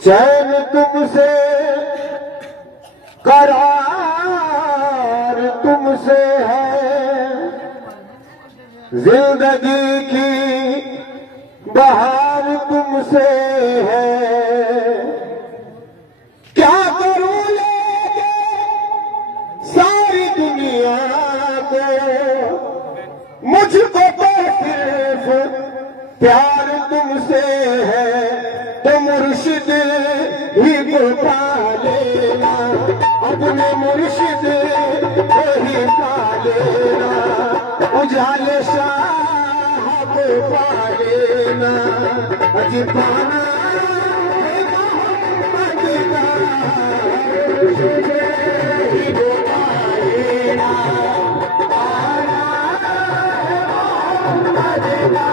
चैन तुमसे करार तुमसे है, जिंदगी की बहार तुमसे है। क्या करूं लेके सारी दुनिया को, मुझको तो सिर्फ प्यार तुमसे है। तो मुर्शिद ही को पा लेना, अपने मुर्शिद को ही पा लेना। उजाले शाह को पा लेना, अजी पाना है मोहम्मद का, मुर्शिद ही को पा लेना। पाना है मोहम्मद का,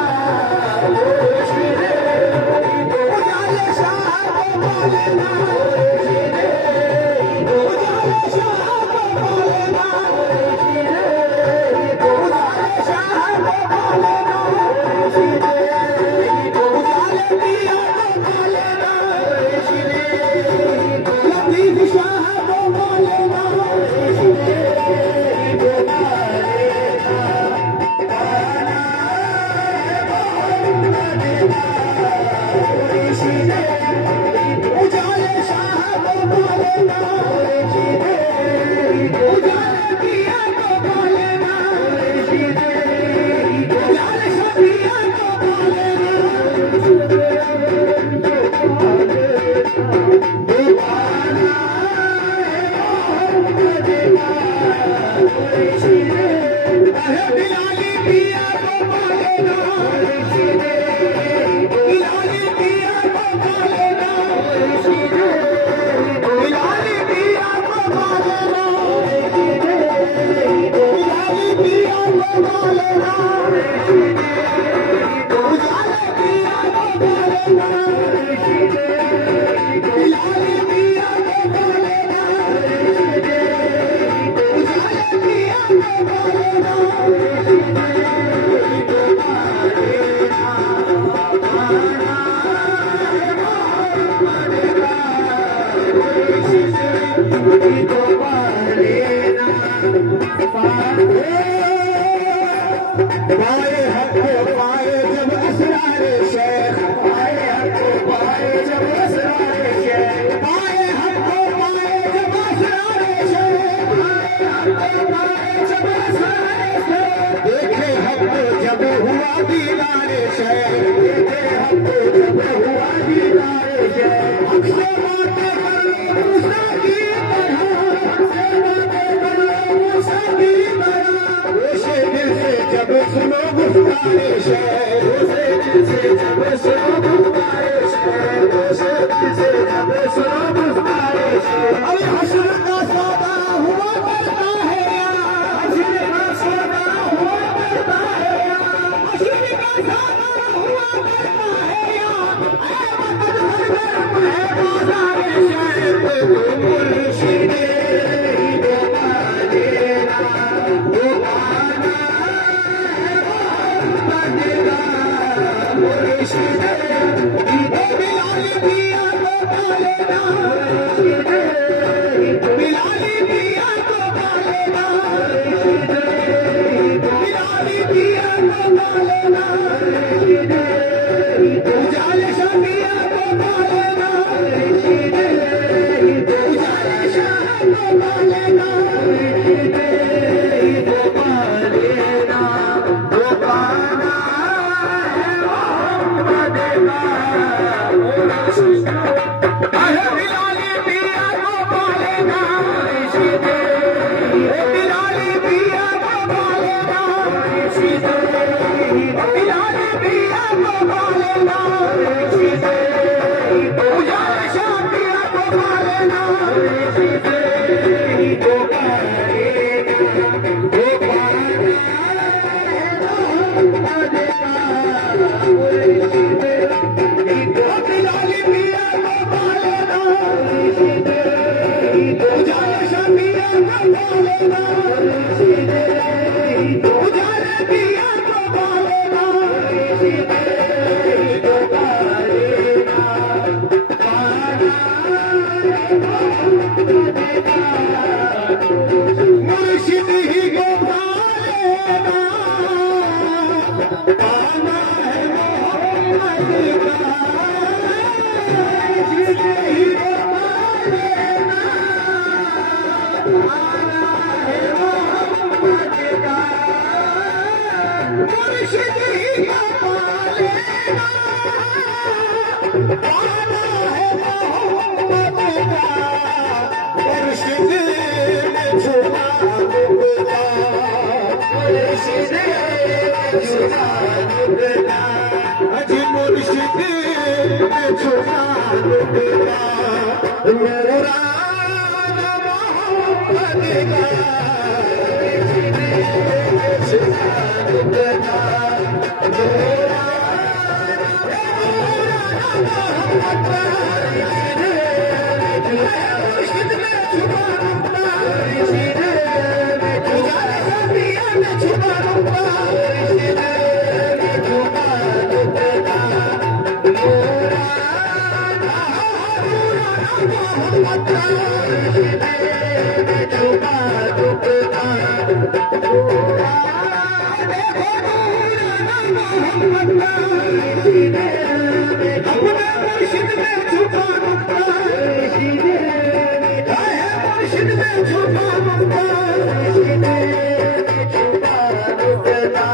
आना है मोहम्मद का मुर्शिद ही बता देना, आना है मोहम्मद का मुर्शिद ही बता देना, आना है मोहम्मद का मुर्शिद में छुपा दुबला, मुर्शिद में छुपा दुबला, अजी मुर्शिद में छुपा दुबला, नूराना मोहम्मद का मुर्शिद में छुपा दुबला, मुर्शिद में छुपा दुबला, छुपा दुबला,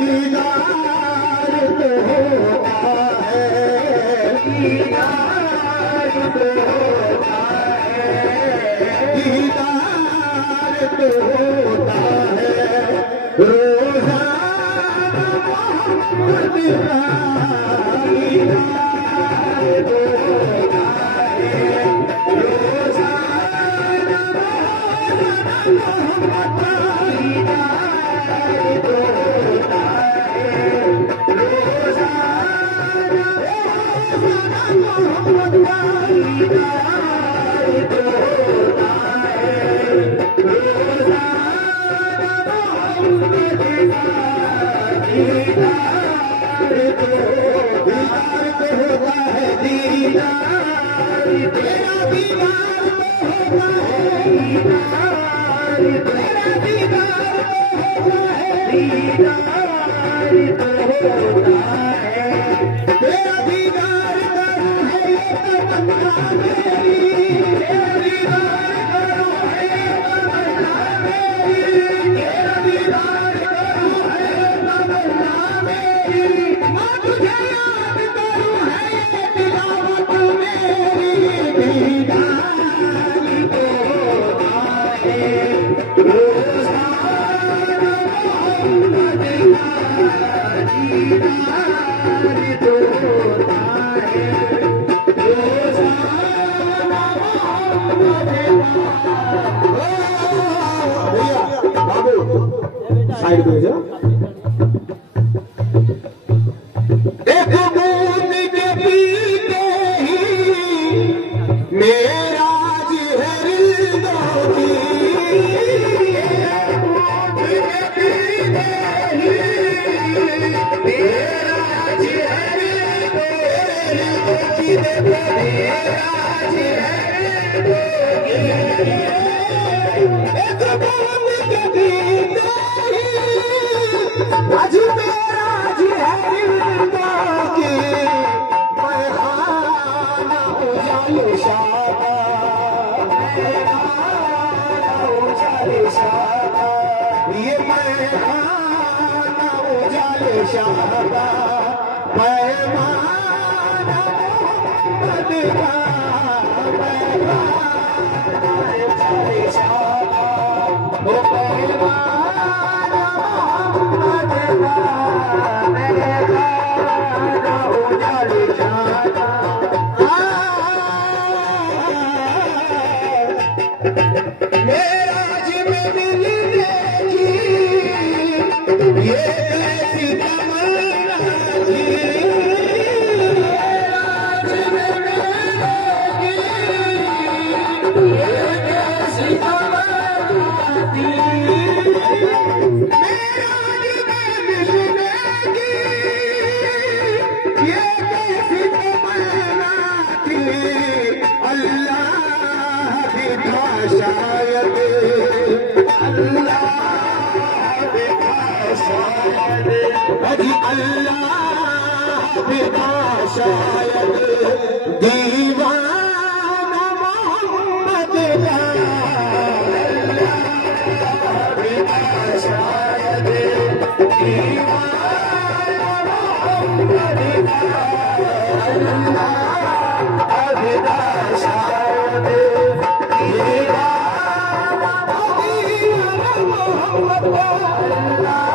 दीदार तो होता है, दीदार तो होता है, दीदार तो होता है, रोज़ाना मोहम्मद का दीदार तो होता है, रोज़ाना मोहम्मद का दीदार तो होता है, मोहम्मद का दीदार तो होता है, रोज़ाना मोहम्मद का दीदार तो होता है, दीदार तेरा दीदार तो होता है, दीदार तेरा दीदार तो होता है, दीदार तो होता है, तेरा दीदार करो है ये तमन्ना मेरी, तेरा दीदार करो है ये तमन्ना मेरी, तेरा दीदार करो है ये तमन्ना मेरी, माँ तुझे याद करूँ है ये तिलावत मेरी, दीदार तो होता है, रोज़ाना मोहम्मद का दीदार तो होता है, रोज़ाना मोहम्मद का। भैया बाबू साइड पे जाओ, एक बूंद के पीते ही मेरा जिहर दोगी, एक बूंद के पीते ही मेरा जिहर दोगी, मेरा जिहर दोगी, एक बूंद के पीते ही आज मेरा जिहर दोगी, मैं खाना उजाले शाबा, मैं खाना उजाले शाबा, ये मैं खाना उजाले शाबा, पैमाना मोहम्मद का, पैमाना उजाले शाबा, वो पैमाना मोहम्मद का, पैमाना उजाले शाबा। अल्लाह बिना शायद दीवाना मोहम्मद का अल्लाह बिना शायद दीवाना मोहम्मद का अल्लाह बिना शायद दीवाना मोहम्मद का